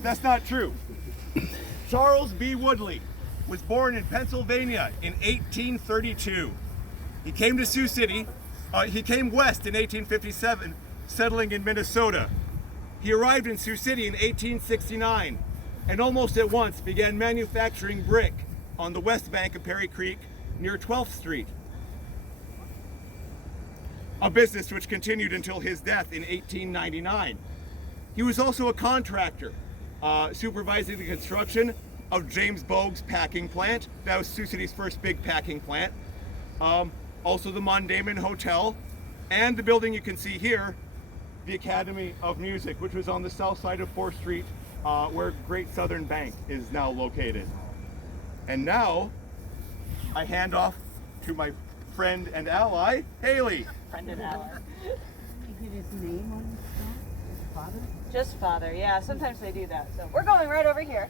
That's not true. Charles B. Woodley was born in Pennsylvania in 1832. He came to Sioux City. He came west in 1857, settling in Minnesota. He arrived in Sioux City in 1869 and almost at once began manufacturing brick on the west bank of Perry Creek near 12th Street, a business which continued until his death in 1899. He was also a contractor, supervising the construction of James Bogue's packing plant. That was Sioux City's first big packing plant. Also the Mondayman Hotel, and the building you can see here, the Academy of Music, which was on the south side of 4th Street, where Great Southern Bank is now located. And now, I hand off to my friend and ally, Haley. Friend and ally. Did you get his name on the stone? His father? Just father, yeah. Sometimes they do that. So we're going right over here.